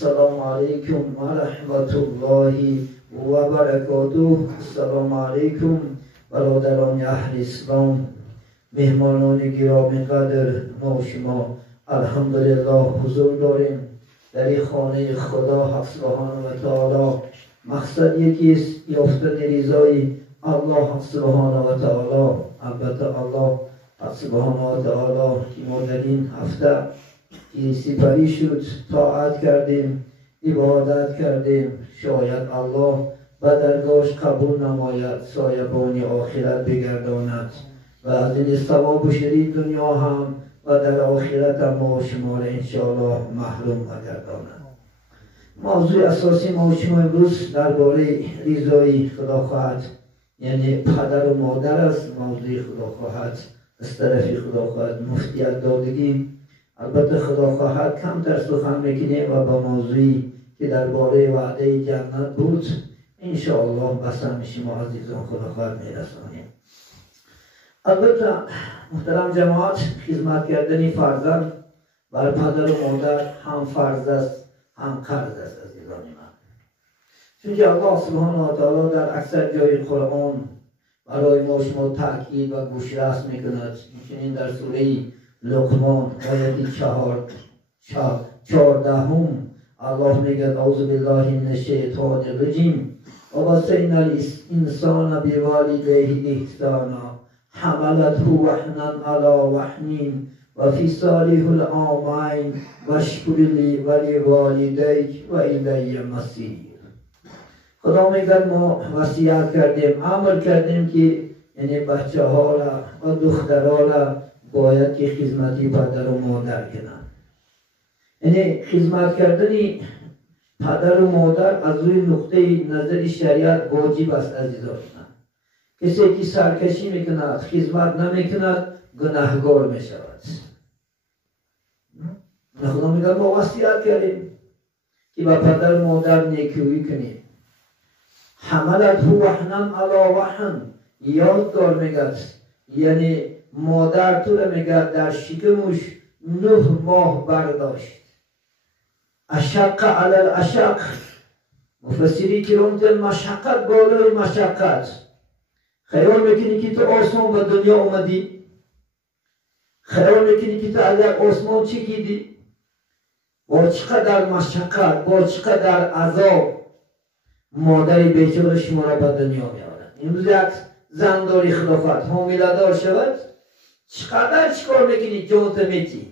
السلام علیکم و رحمت الله و برکاته. السلام علیکم برادران اهل اسلام، مهمانان گرامی قدر، ما شما الحمدلله حضور داریم در این خانه خدا حق سبحانه و تعالی. مقصد یکی است، یافتن رضای الله حق سبحانه و تعالی. البته الله حق سبحانه و تعالی که ما در این هفته که سپری شد طاعت کردیم، عبادت کردیم، شاید الله و درگاهش قبول نماید، سایبان آخرت بگرداند و از این ثواب شدید دنیا هم و در آخرت هم ما شما را انشاءالله محروم بگرداند. موضوع اساسی ما شما امروز درباره رضای خدا خواهد، یعنی پدر و مادر است. موضوع خدا خواهد از طرف خدا خواهد مفتیت دادگی. البته خدا خواهد کمتر سخن میکنیم و با موضوعی که درباره وعده جنت بود انشاءالله بسم شما عزیزان خدا خواهد میرسانیم. البته محترم جماعت، خدمت کردن فرزند بر پدر و مادر هم فرض است هم قرض است عزیزان من. چون الله سبحانه و تعالی در اکثر جای قرآن برای ما شما تاکید و گوشرس میکند. این در سوره لقمان آیه 14 الله میگه اعوذ بالله من الشیطان الرجیم و وصینا الانسان بوالدیه احسانا حملته وهنا علی وهن و فصاله العامین واشکر لی ولوالدیک و الی المصیر. خدا میگه ما وصیت کردیم، امر کردیم که یعنی بچه ها را و دخترها را باید که خدمتی پدر و مادر کنن. یعنی خدمت کردن پدر و مادر از روی نقطه نظر شریعت واجب است عزیزان من. کسی که سرکشی میکند، خدمت نمیکند، گناهگار میشود. خدا میگه ما وصیت کردیم که با پدر و مادر نیکویی کنیم. حملته وهنا علی وهن، یادگار میگه، یعنی مادر تو رو میگه در شکمش 9 ماه برداشت. اشق علی الاشق، مفسری کرام مشقت بالای مشقت. خیال میکنی که تو آسمان به دنیا اومدی؟ خیال میکنی که تو از آسمان چکیدی؟ با چقدر مشقت، با چقدر عذاب مادر بیچاره شما را به دنیا میآورد. امروز یک زن داری خدا خواهد حامله دار شود، چقدر چیکار میکنی؟ جان تو میتی.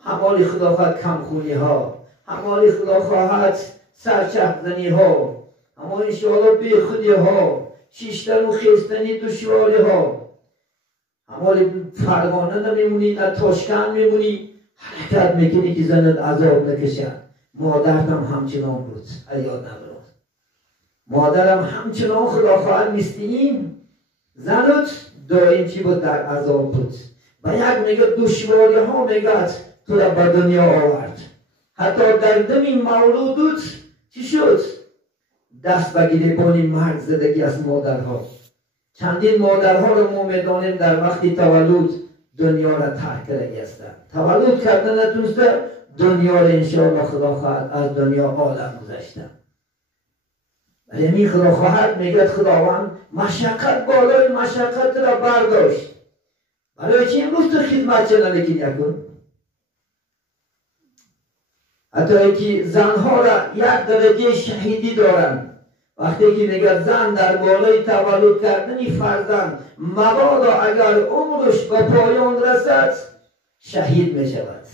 همالی خدا خواهد کمخونی ها، همالی خدا خواهد سرچپ زنی ها، همالی انشاءالله بی خودی ها، شیشتن و خیستنی دشواری ها، همالی فرگانه نمیمونی، نه تاشکن میمونی، حرکت میکنی که زنت عذاب نکشد. مادرت هم همچنان بود، یاد نبرد. مادرم همچنان خدا خواهد مثل این زنت دائم چی بود؟ در عذاب بود. و یک میگه دشواری ها میگه تو را به دنیا آورد. حتی در دمی مولودت چی شد؟ دست بگیری بانی مرگ زدگی از مادرها. چندین مادرها رو ما میدانیم در وقتی تولد دنیا را ترک کرده هستند. تولد کردن نتونسته، دنیا را انشاءالله خدا خواهد از دنیا عالم گذاشته. ولی می خدا خواهد میگه خداوند مشقت بالای مشقت را برداشت. برای چی امروز تو خدمت چه نمیکنی یکون؟ حتی که زنها را یک درجه شهیدی دارند. وقتی که میگه زن در بالای تولد کردن فرزند مبادا اگر عمرش به پایان رسد شهید می شود.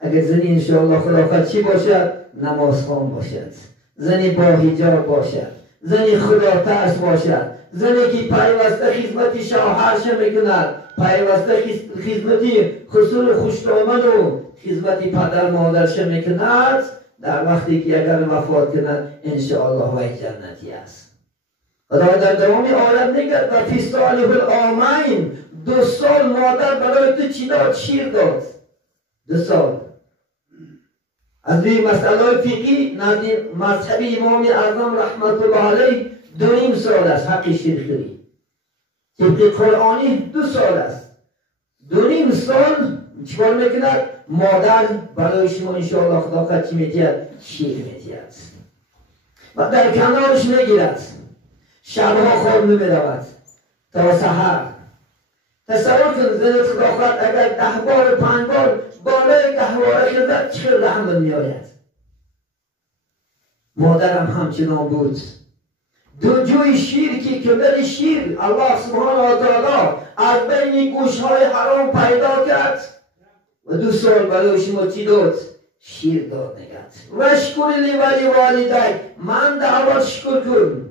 اگر زنی انشاءالله خدا خواهد چی باشد؟ نمازخوان باشد، زنی با حجاب باشد، زنی خدا ترس باشد، زنی که پیوسته خدمت شوهرش میکند، پیوسته خدمت خصوص خوشنامه و خدمت پدر مادرش میکند، در وقتی که اگر وفات کند انشاءالله وی جنتی است. خدا در دوام عالم میگه و فی صالح العامین، 2 سال مادر برای تو چی داد؟ شیر داد. 2 سال. از روی مسئله فقهی نزد مذهب امام اعظم رحمت الله علیه 2.5 سال است حق شیرخوری. طبق قرآنی 2 سال است. 2.5 سال چیکار میکند؟ مادر برای شما انشاءالله خدا خواهد چی میتید؟ شیر میتید و در کنارش میگیرد. شبها خواب نمیرود تا سحر. تصور کن زنت خدا خواهد اگر 10 بار 5 بار بالای گهواره خیزد چه رحمت میآید. مادرم همچنان بود. دو جوی شیر که کلر شیر الله سبحانه و تعالی از بین گوشهای حرام پیدا کرد و 2 سال برای شما چی داد؟ شیر داد نگرد. وشکر لی ولی والدی، من دعوت شکر کن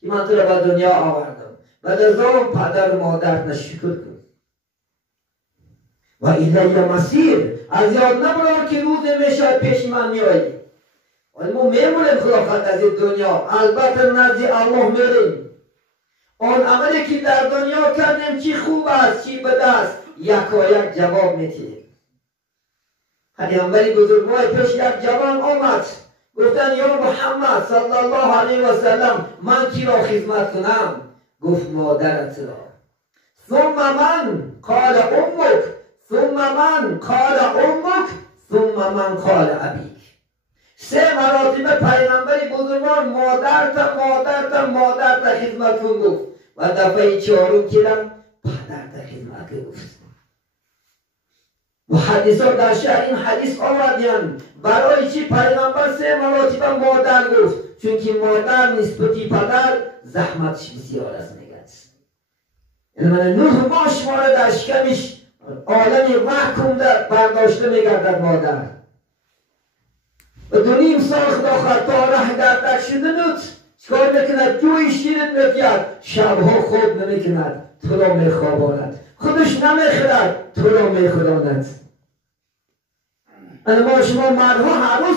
که من تو را به دنیا آوردم و لذا پدر و مادر نشکر کن و الی مسیر. از یاد نبرار که روز میشه پیش من میایی. ولی ما میمونیم خدا خواهد از این دنیا، البته نزد الله میریم. آن عملی که در دنیا کردیم چی خوب است چی بد است یکایک جواب میدیم. پیامبری بزرگوار پیش یک جوان آمد، گفتن یا محمد صلی الله علیه و سلم من کی را خدمت کنم؟ گفت مادرت را. ثم من قال امک، ثم من قال امک، ثم من قال ابیک. 3 مراتب پیغمبری بزرگوار مادرت خدمت کن گفت و دفعه 4 کردم پدرت خدمت گفت. محدثان در شهر این حدیث آوردن برای چی پیغمبر 3 مراتب مادر گفت؟ چون که مادر نسبتی پدر زحمتش بسیار است نگرد. یعنی من 9 ماه شما را در شکمش عالم محکوم برداشته میگردد مادر و 2.5 سال خدا خواهد تا ره دردک شده نوت چکار میکند؟ جوی شیرت میکند، شبها خواب نمیکند، تو را میخواباند، خودش نمیخورد، تو را میخوراند. ما شما مردها هر روز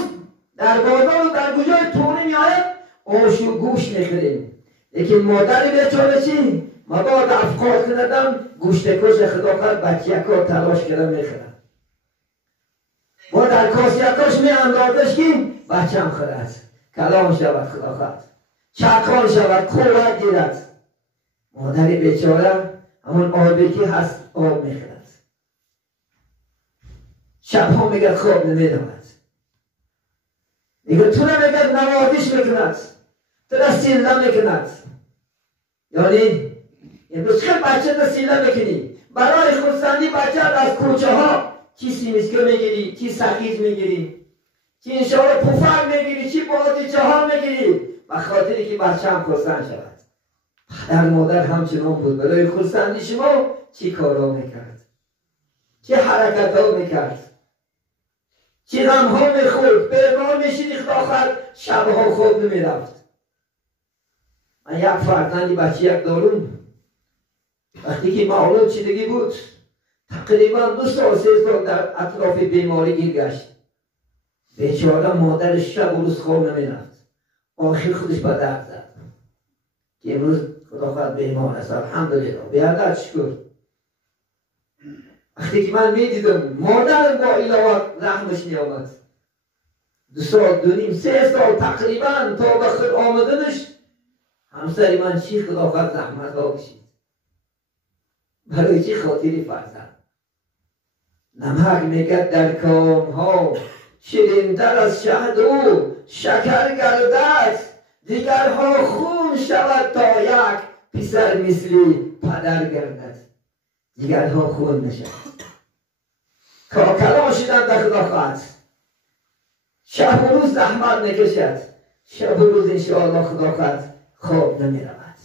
در بازار و در کجای تونی میآید آش و گوشت میخوریم، لیکن مادر بیچاره چی؟ مباد افکار کندم گوشت کش خدا خواهد بچه یکار تلاش کردم میخورد. ما در کاس یکاش می اندازش کیم بچه هم خورد، کلام شود خدا خواهد، چکان شود، قوت گیرد. مادر بیچاره همون آبی که هست آب میخورد، شبها میگه خواب نمیدهد، میگه تو نمیگه نوازش میکند، تو را سیله میکند. یعنی امروز خیلی بچه تا سیله میکنی برای خودسندی بچه از کوچه ها چی سیمسکه میگیری، چی سخیز میگیری، چی انشاءالله پوفر میگیری، چی بازیچه ها میگیری و خاطری که بچه هم خودسند شود. پدر مادر همچنان بود برای خودسندی شما چی کارا میکرد، چی حرکت ها میکرد، چی غم ها میخورد، بیمار میشید خدا خواهد شبها خواب نمیرفت. من یک فرزندی بچه یک دارم، وقتی که مولود شدگی بود تقریبا 2 سال 3 سال در اطراف بیماری گیر گشت. بیچاره مادرش شب و روز خواب نمیرفت، آخر خودش به درد زد که امروز خدا خواهد بیمار است. الحمدلله بیادر شکر. وقتی که من میدیدم مادر با علاوه رحمش میآمد، 2 سال 2.5 3 سال تقریبا تا به خود آمدنش همسر من چی خدا خواهد زحمت ها کشید برای چی خاطری فرزند. نمک میگد در کام ها شیرین‌تر از شهد او شکر گردد، دیگرها خون شود تا یک پسر مثلی پدر گردد. دیگرها خون نشد کاکلا شدن در خدا خواهد، شب و روز زحمت نکشد، شب و روز انشاءالله خدا خواهد خواب نمیرود،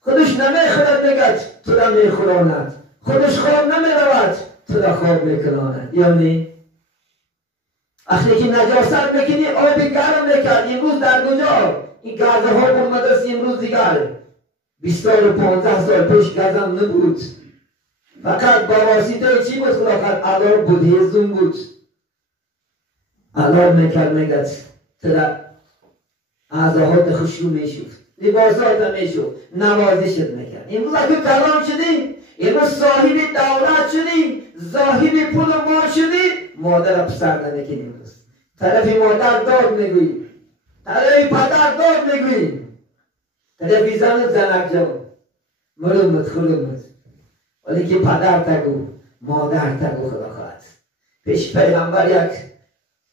خودش نمیخورد نگد تو را میخوراند، خودش خواب نمیرود تو را خواب میکناند. یعنی وقتی که نجاست میکنی آب گرم میکرد. امروز در کجا این گازه ها برمده است؟ امروز دیگر 20 سال و 15 سال پیش گازم نبود، فقط با واسطه چی بود خدا خواهد؟ علار بودیزم بود. علار میکرد میگد تو را اعضاهات خوشو میشوفت، لباسات میشوفت، نوازشت میکرد. امروز اگه کلام شدی، امروز صاحب دولت شدی، صاحب پول و مال شدی، مادر پسر نمیکنی. امروز طرف مادر داد میگویی، طرف پدر داد میگویی، طرف زنت زنک جوان مرمت خلومت، ولی که پدر تگو مادر تگو خدا خواهد. پیش پیغمبر یک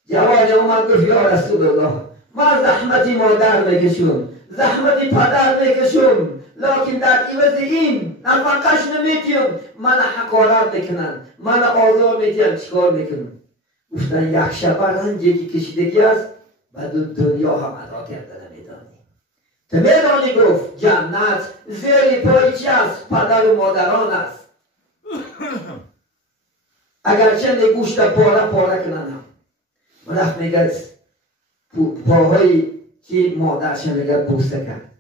جوان اومد گفت یا رسول الله ما زحمتی مادر میکشم زحمتی پدر میکشم لکن در عوض این نفقش نمیتیم من حقارت میکنن من آزار میتیم چیکار میکنم گفتن یک شب رنجی که کشیدگی است و دنیا هم ادا کرده نمیدانی تو میدانی گفت جنت زیر پای چی است پدر و مادران است اگرچه گوشت پاره پاره کنن منخ میگه پاهای چی مادرش میگه پوسته کرد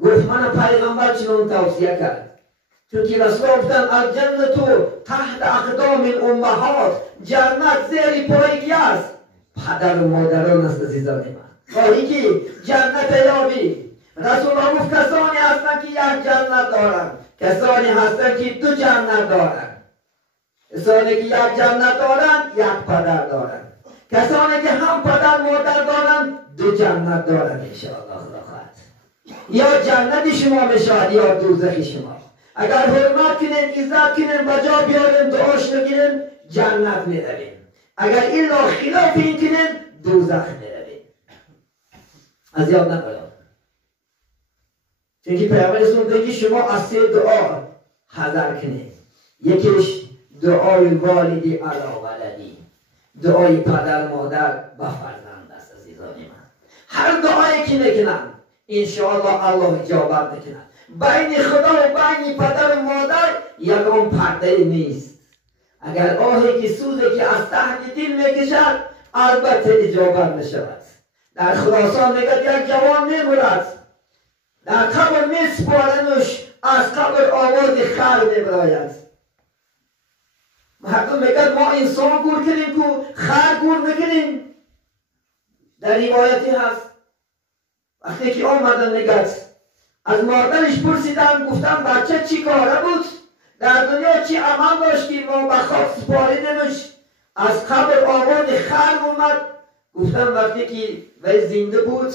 گفت من پیغمبر چنون توصیه کرد چون که رسول گفتن الجنت تحت اقدام الامهات جنت زیر پای کی است پدر و مادران است عزیزان من خواهی که جنت یابی رسول الله گفت کسانی هستن که یک جنت دارن کسانی هستن که دو جنت دارن کسانی که یک جنت دارن یک پدر دارن کسانی که هم پدر مادر دارن دو جنت دارن انشاءالله خدا خواهد یا جنت شما میشود یا دوزخ شما اگر حرمت کنین عزت کنین بجا بیارین دعاش نگیرین جنت میروین اگر الا خلاف این کنین دوزخ میروین از یاد نکنید چون که پیامبر اسلام که شما از سه دعا حذر کنید یکیش دعای والدی علی ولدی دعای پدر مادر به فرزند است عزیزان من هر دعایی که میکنن انشاءالله الله اجابت میکنه بین خدا و بین پدر و مادر یکم پرده نیست اگر آهی که سوزی که از تحت دل میکشد البته اجابت میشود در خراسان میگه یک جوان میمرد در قبر میسپارنش از قبر آواز خر میبراید مردم میگه ما انسان گور کنیم که خر گور میکنیم در روایتی هست وقتی که آمدن نگه از مادرش پرسیدن گفتن بچه چی کاره بود در دنیا چی عمل داشتی ما به خاک سپاریدمش از قبر آواز خر اومد گفتن وقتی که وی زنده بود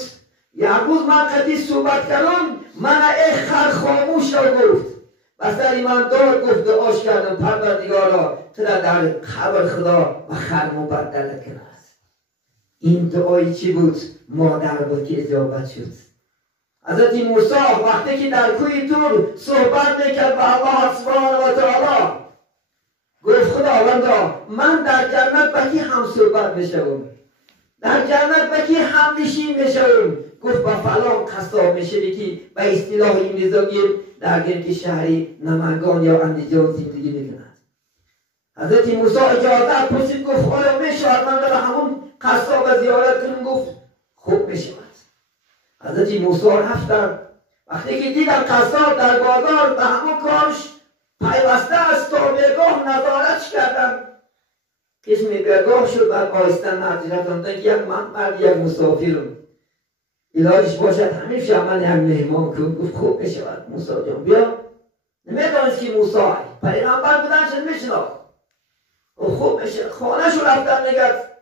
یک روز من قدی صحبت کردم من ای خر خاموش را گفت بس در ایمان دار گفت دعاش کردم پروردگارا تو را در قبر خدا و خر مبدل کنه این دعای چی بود مادر بود که اجابت شد حضرت موسی وقتی که در کوی طور صحبت میکرد با الله سبحانه و تعالی گفت خداوندا من در جنت با کی هم صحبت میشم در جنت با کی هم نشین میشم گفت با فلان قصاب میشه که به اصطلاح این نزاگیر در گرد شهری نمنگان یا اندیجان زندگی میکند حضرت موسی اجازه پرسید گفت آیا میشود من در همون قصاب زیارت کنم گفت خوب میشود حضرت موسی رفتن وقتی که دیدن قصاب در بازار به همون کارش پیوسته است تا بگاه نظارتش کردن اسم بگاه شد بعد آیستن نتیجه که یک مرد یک مسافرم علاجش باشد همیشه من یک مهمان کن گفت خوب میشود موسی جان بیا نمیدانست که موسی پیغمبر بودن شد میشناخت خوب میشه خانه شو رفتن نگرد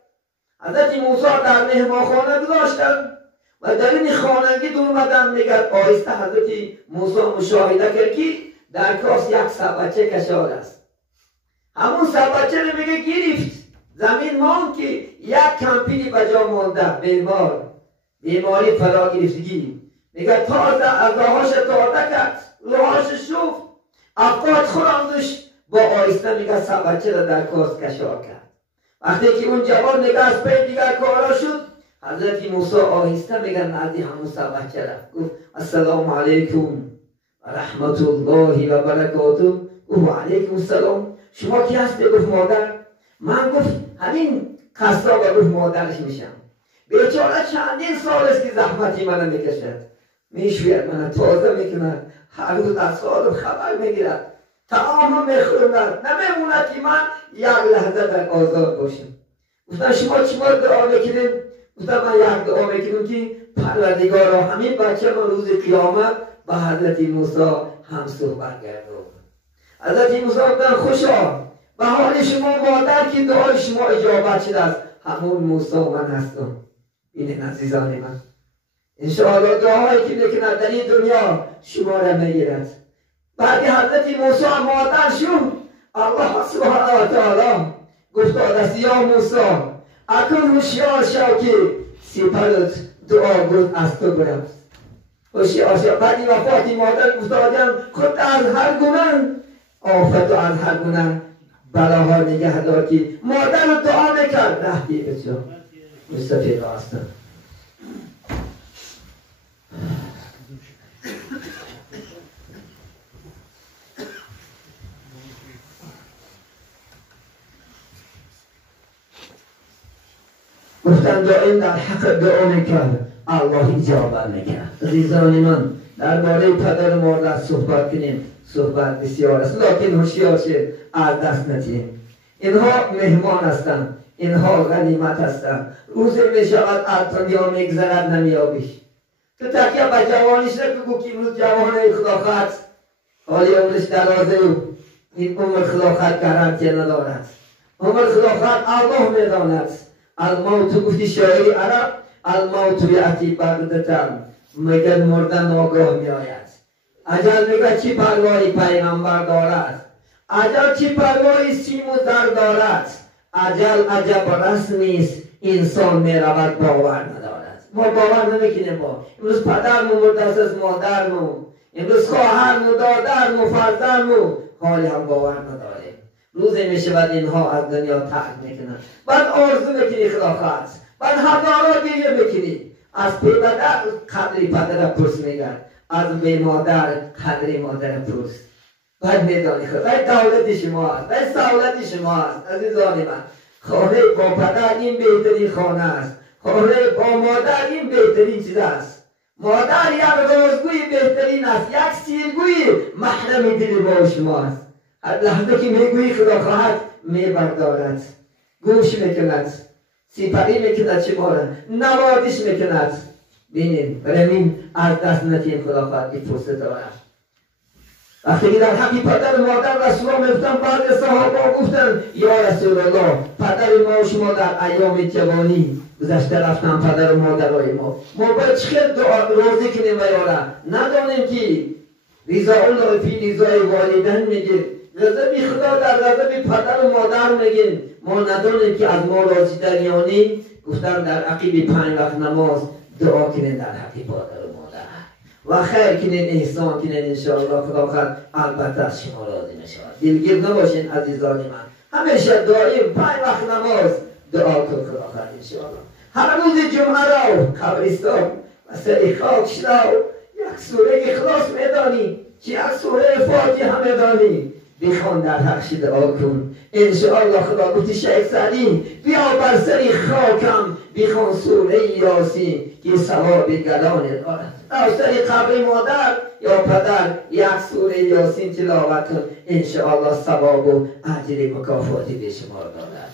حضرت موسی در مهمان خانه گذاشتن و در این خانگی دور مدن میگرد آهسته حضرت موسی مشاهده کرد که در کاس یک سبچه کشار است همون سبچه رو میگه گرفت زمین مان که یک کمپینی بجا مانده بیماری فرا گرفتگی میگه تازه از راهاش تازه کرد راهاش شوف افقاد خوراندش با آهسته میگه سبچه رو در کاس کشار کرد وقتی که اون جوان میگه از پی دیگر کارا شد حضرت موسی آهسته میگن نزدی همون سبچه رفت گفت السلام علیکم و رحمت الله و برکاته گفت علیکم السلام شما کی هستی گفت مادر من گفت همین قصاب گفت مادرش میشم بیچاره چندین سال است که زحمتی منو میکشد میشوید منو تازه میکنه هر روز از حالم خبر میگیرد طعام میخورند نمیموند که من یک لحظه در آزاد باشم گفتن شما چما دعا میکنیم گفتن من یک دعا میکنم که پروردگارا همین بچه من روز قیامت با حضرت موسی هم صحبت گردم حضرت موسی گفتن خوشا به حال شما مادر که دعای شما اجابت شده است همون موسی من هستم این عزیزان من انشاءالله دعایی که میکنه در این دنیا شما را میگیرد بعد حضرت موسی مادر شد الله سبحانه و تعالی گفت آدست یا موسی اکنون هوشیار شو که سپرت دعا گفت از تو برم هوشیار شو. بعدی وفاتی مادر گفتادیم خود از هر گونه آفت و از هر گونه بلاها نگه دار که مادر رو دعا میکرد رهی بچه مصطفی راستن. گفتن دائم در حق دعا میکرد الله اجابه میکرد. عزیزان من درباره پدر مادر صحبت کنیم، صحبت بسیار است، لیکن هوشیار شید از دست ندیم. اینها مهمان هستند، اینها غنیمت هستند. روزی میشود از دنیا میگذرد نمیابیش. تو تکیه به جوانیش نکو که امروز جوانه خلافت حالی عمرش درازه این عمر خلافت گارانتی ندارد. عمر خلافت الله میداند. الموت گفتی شاعری عرب الموت یأتی بغتة میگن مردن ناگاه میآید. اجل میگه چی پروایی پیغمبر دارد، اجل چی پروایی سیم و زر دارد، اجل عجب رسمی است انسان میرود باور ندارد. ما باور نمیکنیم. ما امروز پدرمو مرده از مادرمو، امروز خواهرمو دادرمو فرزندمو حالی هم باور نداریم. روزی میشود اینها از دنیا ترک میکنن. بعد آرزو میکنی خلافت، بعد هزارا گریه میکنی. از پدر قدری پدر پرس میگن، از به مادر قدری مادر پرس. بعد میدانی خود باید دولت شما است، باید سهولت شما است. عزیزان من خانه با پدر این بهترین خانه است، خانه با مادر این بهترین چیز است. مادر یک رازگوی بهترین است، یک سیرگوی محرم دل با شما است. هر لحظه که میگویی خدا خواهد میبردارد، گوش میکند، سپری میکند شما را، نوازش میکند. بینید برمین از دست نتیم خدا خواهد که فرصت دارد. وقتی در حقی پدر مادر رسول الله میفتن، بعد صحابه گفتن یا رسول الله پدر ما و شما در ایام جوانی گذشته رفتن، پدر و مادرای ما باید چقدر دعا روزی کنیم و یارا ندانیم که رضا الله فی رضای والدین میگه، غضب خدا در غضب پدر و مادر میگیم. ما ندانیم که از ما راضی در یانی. گفتن در عقیب 5 وقت نماز دعا کنین در حق پدر و مادر و خیر کنین، احسان کنین، انشاءالله خدا خواهد البته از شما راضی میشود. دلگیر نباشین عزیزان من، همیشه دائم 5 وقت نماز دعا کن خدا خواهد انشاءالله. هر روز جمعه رو قبرستان و سر خاکش رو یک سوره اخلاص میدانی، یک سوره فاتحه میدانی، بخوان در حقش دعا کن انشاءالله. خدا گفتی شیخ سعدی بیا بر سری خاکم بخوان سوره یاسین که ثواب گلان دارد. در سری قبر مادر یا پدر یک سوره یاسین تلاوت کن انشاءالله ثواب و اجر مکافاتی به شما دارد.